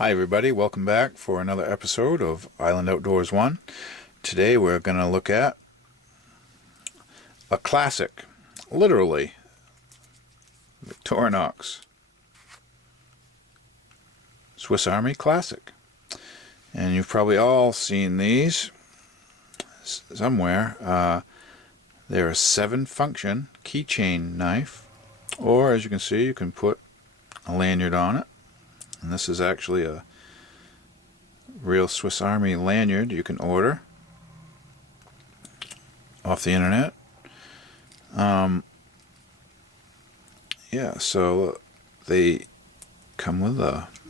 Hi everybody, welcome back for another episode of Island Outdoors 1. Today we're going to look at a classic, literally, Victorinox Swiss Army Classic. And you've probably all seen these somewhere. They're a 7-function keychain knife, or as you can see, you can put a lanyard on it. And this is actually a real Swiss Army lanyard you can order off the internet. Yeah, so they come with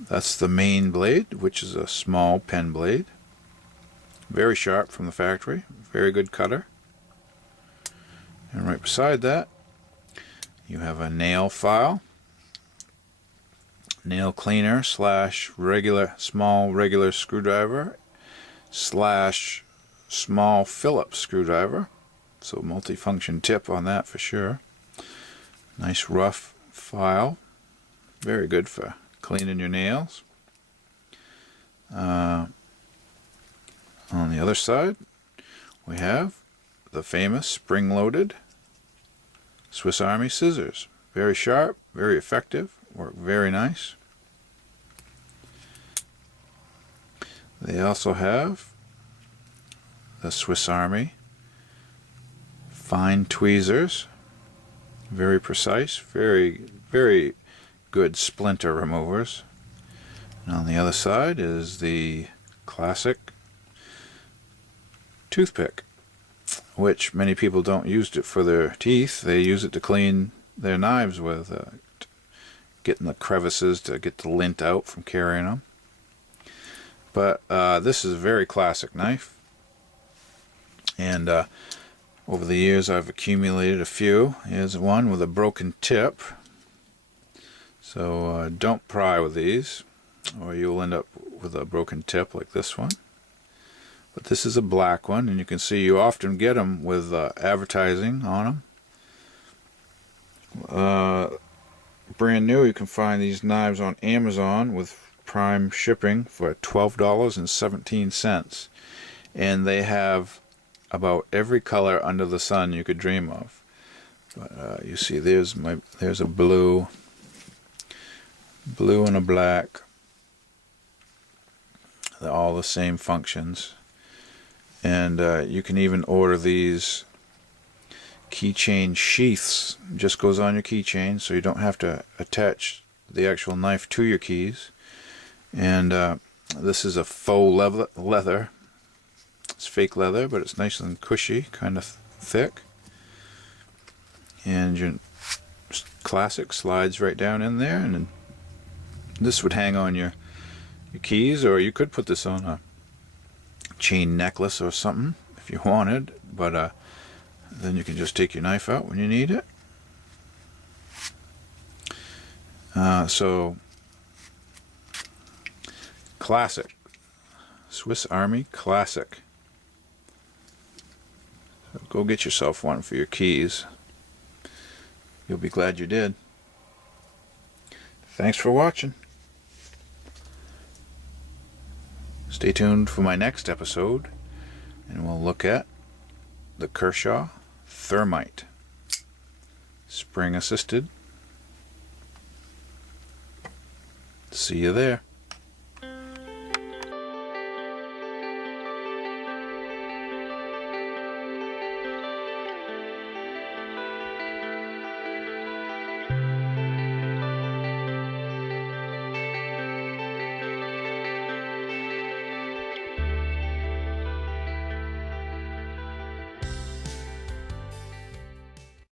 that's the main blade, which is a small pen blade. Very sharp from the factory, very good cutter. And right beside that, you have a nail file. Nail cleaner slash small regular screwdriver slash small Phillips screwdriver, so multi-function tip on that for sure. Nice rough file, very good for cleaning your nails. On the other side we have the famous spring-loaded Swiss Army scissors, very sharp, very effective. Work very nice. They also have the Swiss Army fine tweezers, very precise, very good splinter removers. And on the other side is the classic toothpick, which many people don't use it for their teeth. They use it to clean their knives with, getting the crevices to get the lint out from carrying them. But this is a very classic knife, and over the years I've accumulated a few. Here's one with a broken tip, so don't pry with these or you'll end up with a broken tip like this one. But this is a black one, and you can see you often get them with advertising on them. Brand new, you can find these knives on Amazon with Prime shipping for $12.17, and they have about every color under the sun you could dream of. But you see, there's a blue and a black. They're all the same functions, and you can even order these keychain sheaths. It just goes on your keychain, so you don't have to attach the actual knife to your keys. And this is a faux leather. It's fake leather, but it's nice and cushy, kind of thick. And your classic slides right down in there, and this would hang on your keys, or you could put this on a chain necklace or something if you wanted, but then you can just take your knife out when you need it. So, classic. Swiss Army Classic. So go get yourself one for your keys. You'll be glad you did. Thanks for watching. Stay tuned for my next episode, and we'll look at the Kershaw Thermite, spring assisted. See you there.